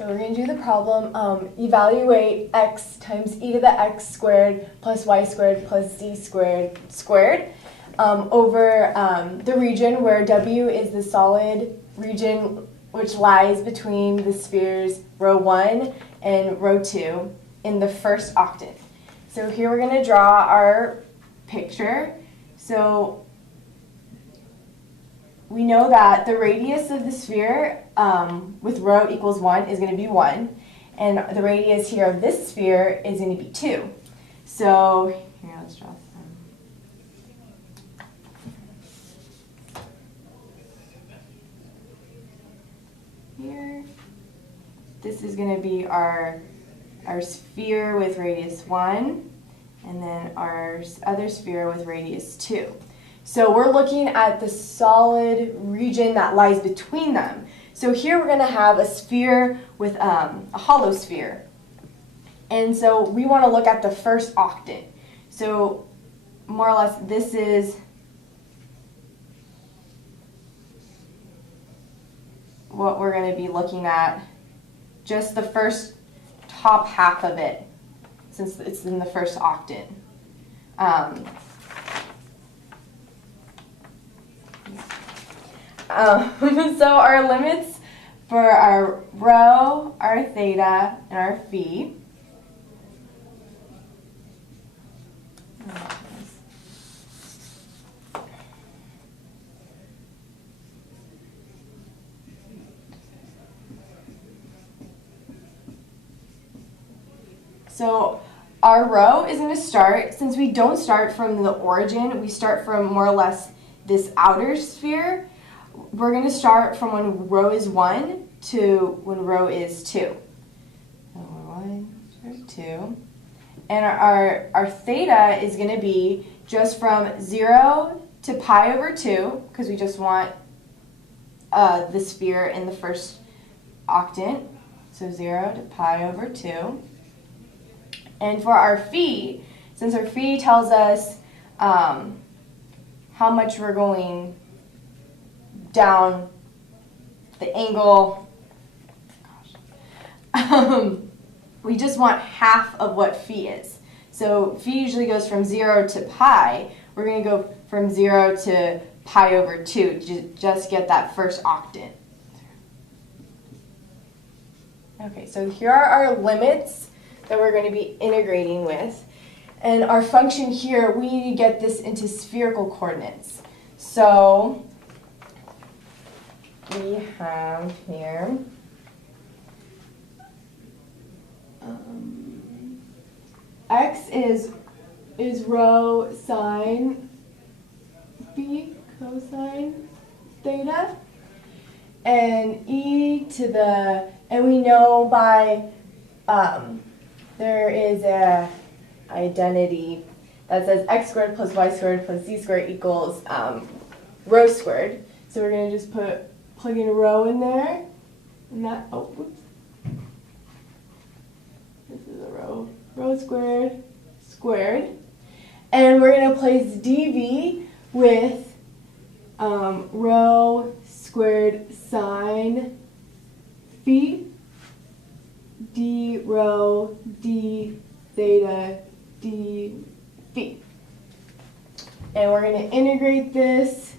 So we're going to do the problem, evaluate x times e to the x squared plus y squared plus z squared over the region where W is the solid region which lies between the spheres rho 1 and rho 2 in the first octant. So here we're going to draw our picture. So we know that the radius of the sphere with rho equals 1 is going to be 1, and the radius here of this sphere is going to be 2. So here, let's draw some. Here, this is going to be our sphere with radius 1, and then our other sphere with radius 2. So we're looking at the solid region that lies between them. So here we're going to have a sphere with a hollow sphere. And so we want to look at the first octant. So more or less this is what we're going to be looking at, just the first top half of it, since it's in the first octant. So our limits for our rho, our theta, and our phi. So our rho is going to start, since we don't start from the origin, we start from more or less this outer sphere. We're going to start from when rho is 1 to when rho is 2. So 1, 2. And our theta is going to be just from 0 to pi over 2, because we just want the sphere in the first octant. So 0 to pi over 2. And for our phi, since our phi tells us how much we're going down the angle, we just want half of what phi is. So phi usually goes from 0 to pi. We're going to go from 0 to pi over 2 to just get that first octant. Okay, so here are our limits that we're going to be integrating with. And our function here, we need to get this into spherical coordinates. So we have here x is rho sine phi cosine theta, and e to the, and we know by there is a identity that says x squared plus y squared plus z squared equals rho squared. So we're going to just plug in rho in there, and that, oh, whoops. This is a rho squared. And we're going to place dv with rho squared sine phi d rho d theta d phi. And we're going to integrate this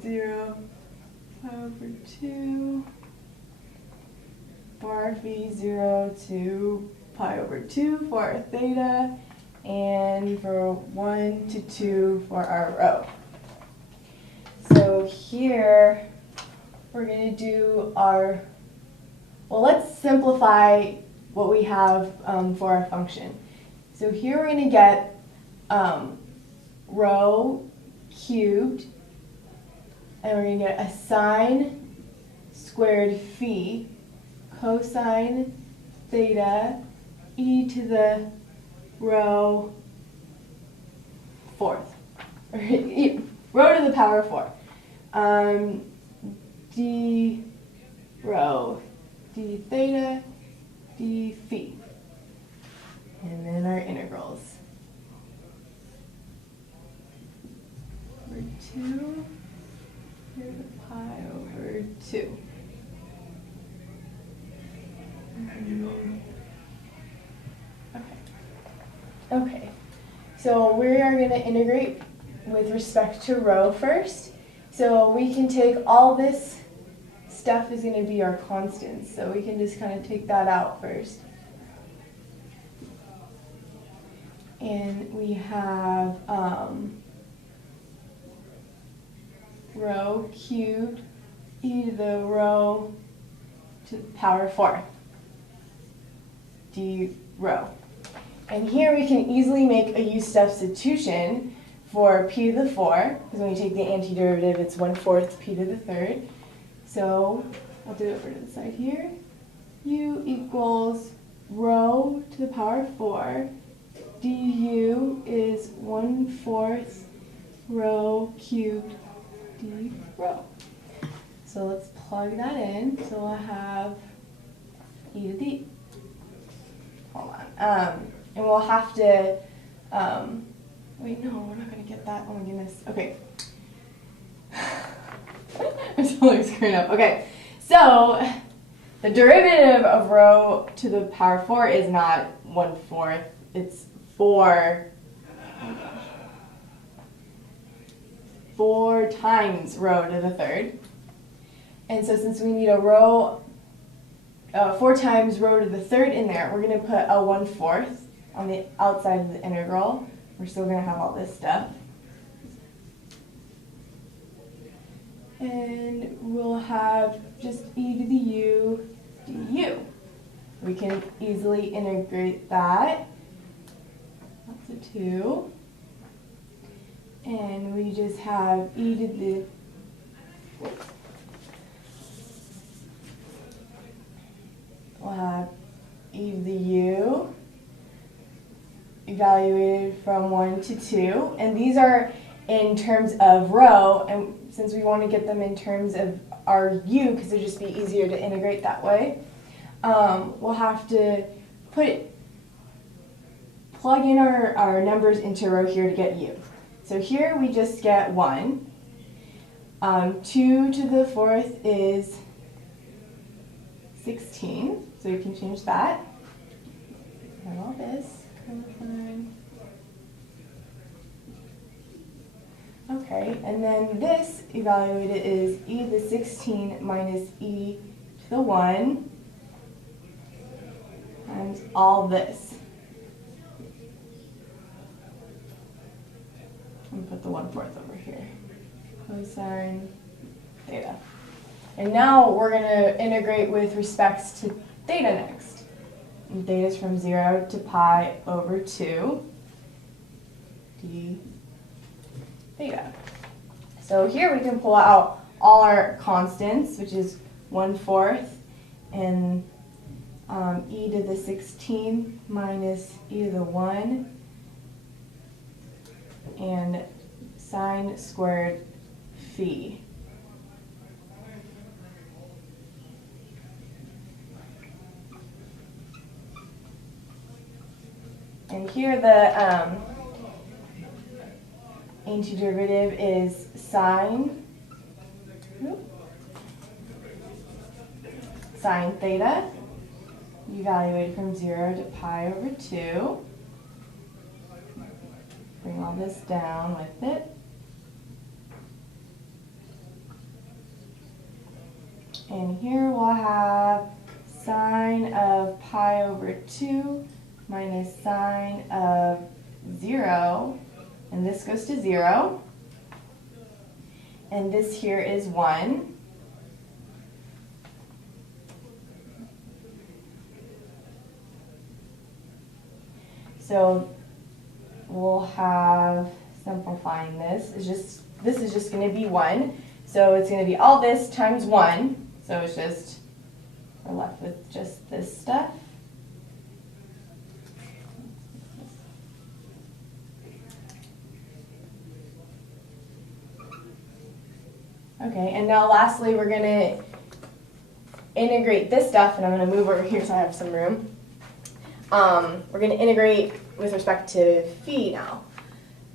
0 pi over 2 for our phi, 0 to pi over 2 for our theta, and for 1 to 2 for our rho. So here we're going to do our, well, let's simplify what we have for our function. So here we're going to get rho cubed, and we're going to get a sine squared phi cosine theta e to the rho fourth, or rho to the power 4. D rho d theta d phi. And then our integrals. Okay, so we are going to integrate with respect to rho first. So we can take all this stuff is going to be our constants. So we can just kind of take that out first. And we have rho cubed e to the rho to the power 4 d rho. And here we can easily make a u substitution for p to the 4, because when you take the antiderivative, it's 1/4 p to the 3rd. So I'll do it over to the side here. U equals rho to the power 4. du is 1/4 rho cubed d rho. So let's plug that in. So we'll have e to the, hold on, and we'll have to, wait, no, we're not going to get that. Oh my goodness. Okay. I'm totally screwing up. Okay, so the derivative of rho to the power 4 is not 1/4. It's 4 times rho to the 3rd. And so since we need a rho, 4 times rho to the 3rd in there, we're going to put a 1/4 on the outside of the integral. We're still going to have all this stuff. And we'll have just e to the u du. We can easily integrate that. That's a 2. And we just have e to the, we'll have e to the u evaluated from 1 to 2. And these are in terms of rho, and since we want to get them in terms of our u, because it'll just be easier to integrate that way, we'll have to plug in our numbers into rho here to get u. So here we just get 1. 2 to the 4th is 16, so you can change that. And all this. Okay, and then this evaluated is e to the 16 minus e to the 1 times all this. I'm going to put the 1/4 over here. Cosine theta. And now we're going to integrate with respect to theta next. And theta is from 0 to pi over 2 d theta. So here we can pull out all our constants, which is 1/4 and e to the 16 minus e to the 1 and sine squared phi. And here the antiderivative is sine theta, evaluated from 0 to pi over 2. Bring all this down with it. And here we'll have sine of pi over 2 minus sine of 0. And this goes to 0. And this here is 1. So we'll have, simplifying this is just going to be 1. So it's going to be all this times 1. So it's just, we're left with just this stuff. Okay, and now lastly we're going to integrate this stuff, and I'm going to move over here so I have some room. We're going to integrate with respect to phi now.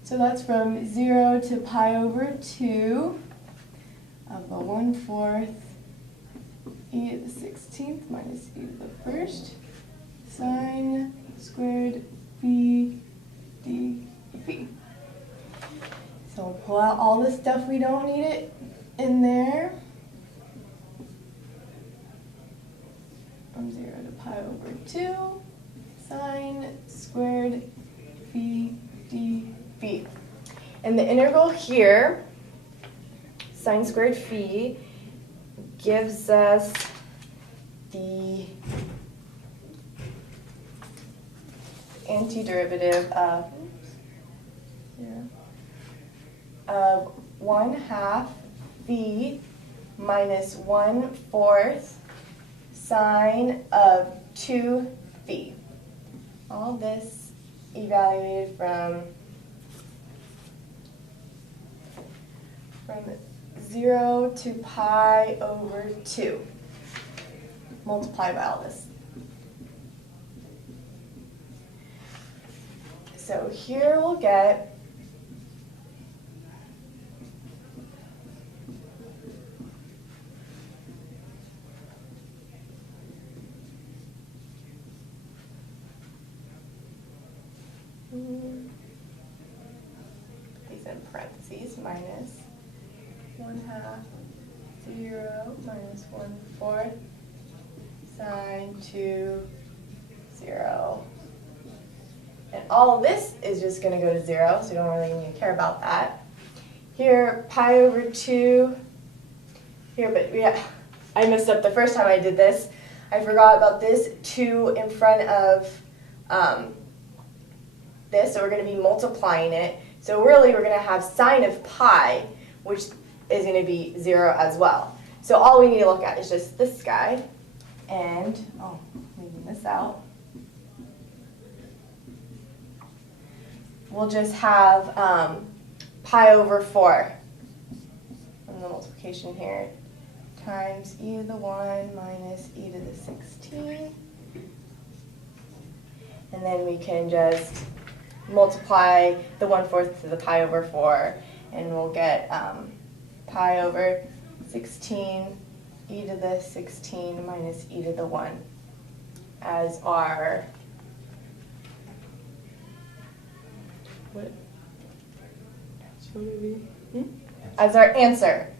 So that's from 0 to pi over 2 of the 1/4 e to the 16th minus e to the 1st sine squared phi pull out all the stuff we don't need it in there. From 0 to pi over 2 sine squared phi dphi. And the integral here, sine squared phi, gives us the antiderivative of 1/2 phi minus 1/4 sine of 2 phi. All this evaluated from 0 to pi over 2. Multiply by all this. So here we'll get these in parentheses, minus 1/2 0 minus 1/4 sine 2 0. And all of this is just going to go to 0, so we don't really need to care about that. Here, pi over 2. Here, but I messed up the first time I did this. I forgot about this 2 in front of this, so we're going to be multiplying it. So really, we're going to have sine of pi, which is going to be 0 as well. So all we need to look at is just this guy, and leaving this out. We'll just have pi over 4 from the multiplication here times e to the 1 minus e to the 16. And then we can just multiply the 1/4 to the pi over 4, and we'll get pi over 16 e to the 16 minus e to the 1 as our as our answer.